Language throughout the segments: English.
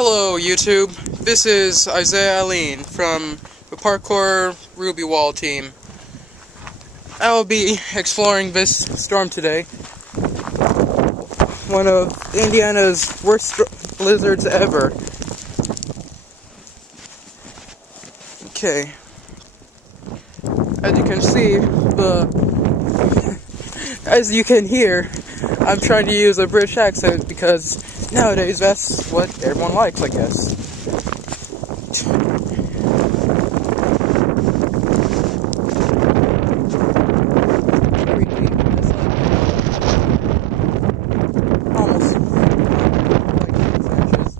Hello YouTube, this is Isaiah Aline from the Parkour Ruby Wall team. I will be exploring this storm today. One of Indiana's worst blizzards ever. Okay. As you can see, as you can hear, I'm trying to use a British accent because nowadays that's what everyone likes, I guess. Almost like 6 inches.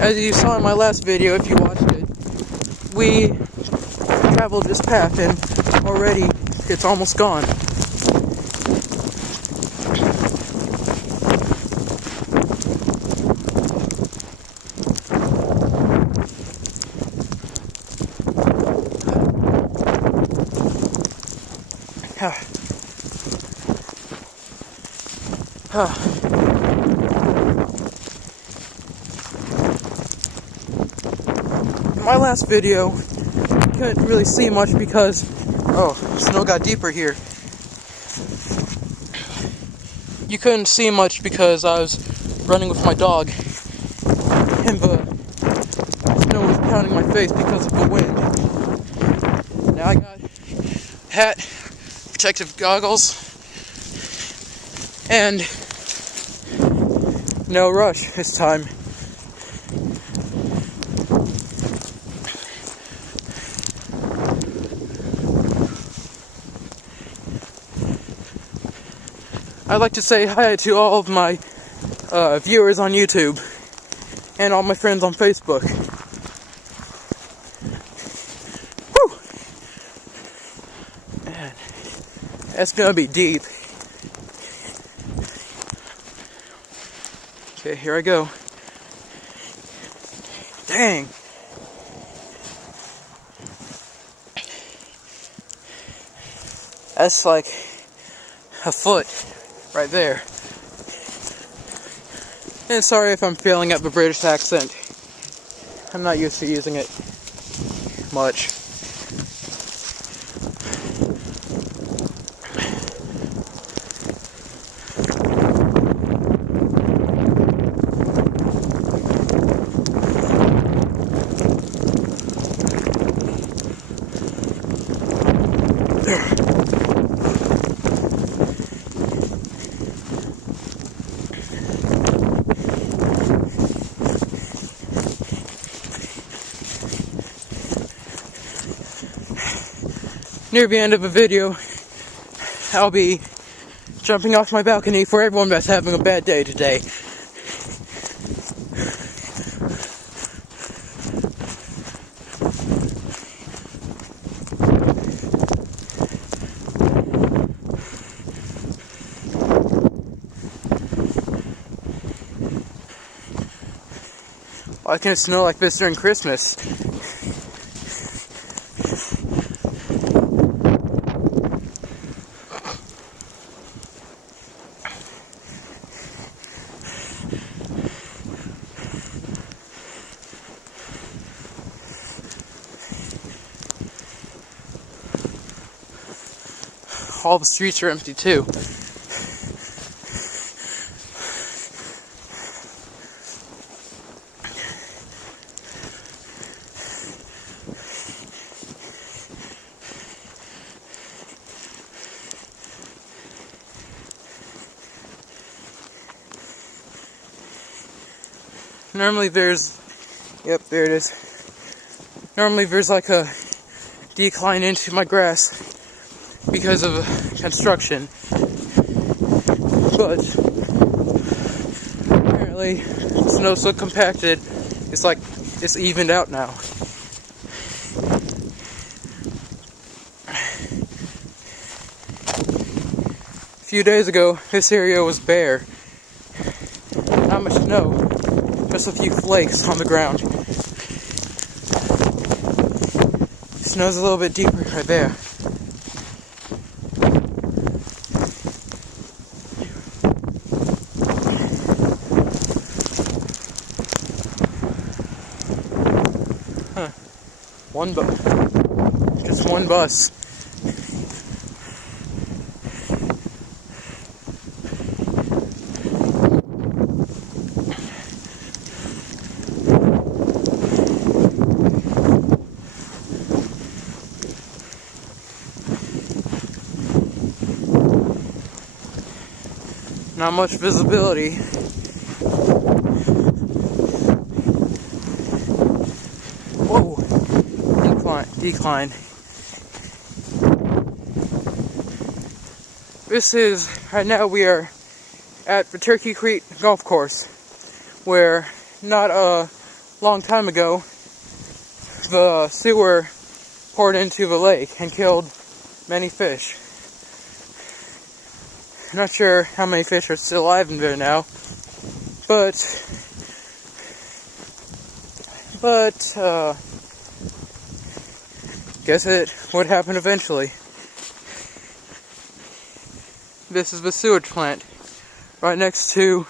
As you saw in my last video, if you watched it, we traveled this path and already it's almost gone. In my last video, you couldn't really see much because, snow got deeper here. You couldn't see much because I was running with my dog, and the snow was pounding my face because of the wind. Now I got a hat, protective goggles, and no rush this time. I'd like to say hi to all of my viewers on YouTube and all my friends on Facebook. Whew! Man, that's gonna be deep. Okay, here I go. Dang! That's like a foot right there. And sorry if I'm failing at the British accent. I'm not used to using it much. Near the end of the video, I'll be jumping off my balcony for everyone that's having a bad day today. Why can't it snow like this during Christmas? All the streets are empty too. Normally there's, yep, there it is. Normally there's like a decline into my grass because of construction, but apparently the snow's so compacted, it's like it's evened out now. A few days ago, this area was bare. Not much snow, just a few flakes on the ground. Snow's a little bit deeper right there. One bus. Just one bus. Not much visibility. Whoa! Decline. Right now we are at the Turkey Creek Golf Course, where not a long time ago, the sewer poured into the lake and killed many fish. I'm not sure how many fish are still alive in there now, but guess it would happen eventually. This is the sewage plant, right next to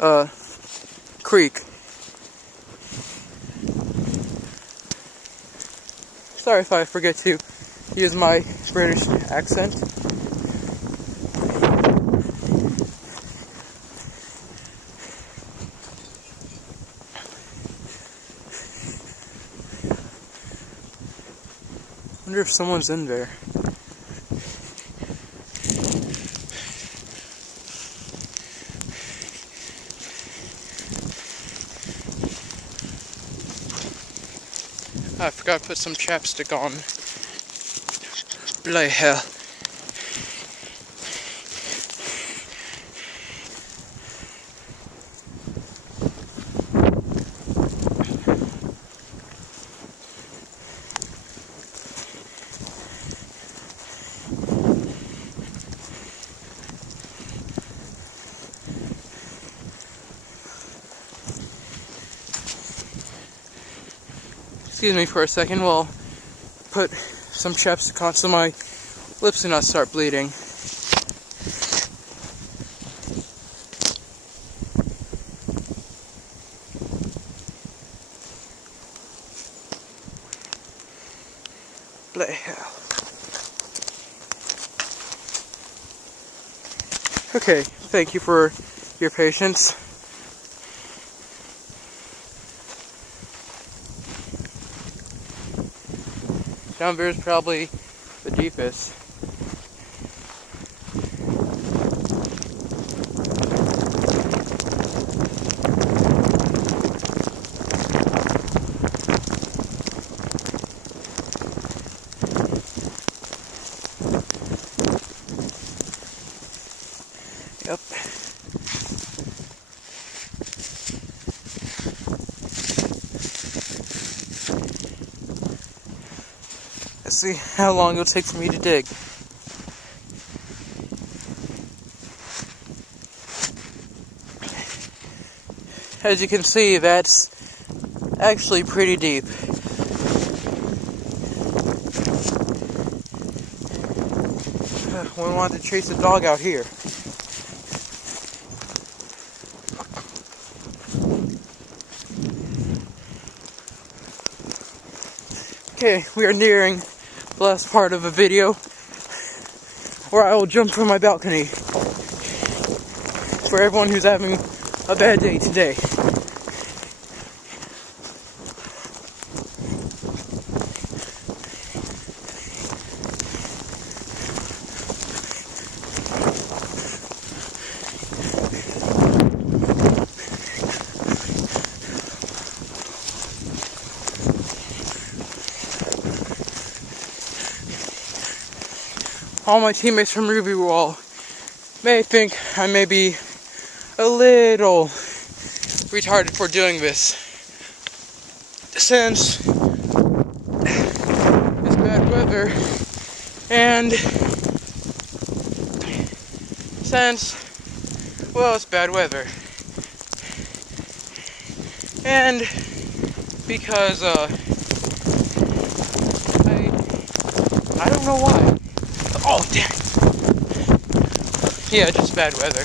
a creek. Sorry if I forget to use my British accent. I wonder if someone's in there. I forgot to put some chapstick on. Bloody hell. Excuse me for a second while I put some chapstick on so my lips do not start bleeding. Bloody hell. Okay, thank you for your patience. Down there is probably the deepest. Yep. Let's see how long it'll take for me to dig. As you can see, that's actually pretty deep. We want to chase a dog out here. Okay, we are nearing the last part of the video where I will jump from my balcony for everyone who's having a bad day today. All my teammates from Ruby Wall may think I may be a little retarded for doing this, since it's bad weather, and it's bad weather, and because I don't know why. Oh, damn. Yeah, just bad weather.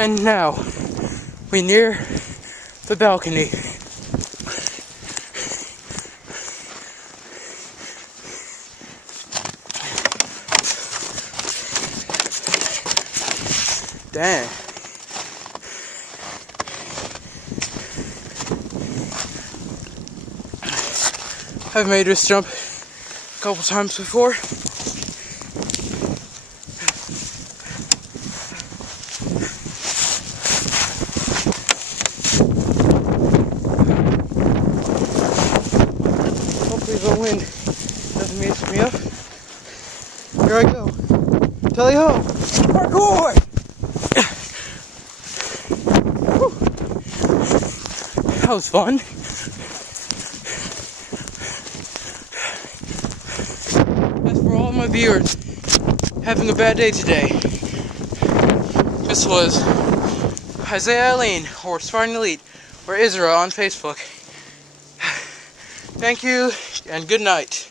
And now, we near the balcony. Dang. I've made this jump a couple times before. Hopefully the wind doesn't mess me up. Here I go. Tally ho! Parkour! That was fun. As for all my viewers having a bad day today, this was Isaiah Eileen, or Spartan Elite, or Israel on Facebook. Thank you, and good night.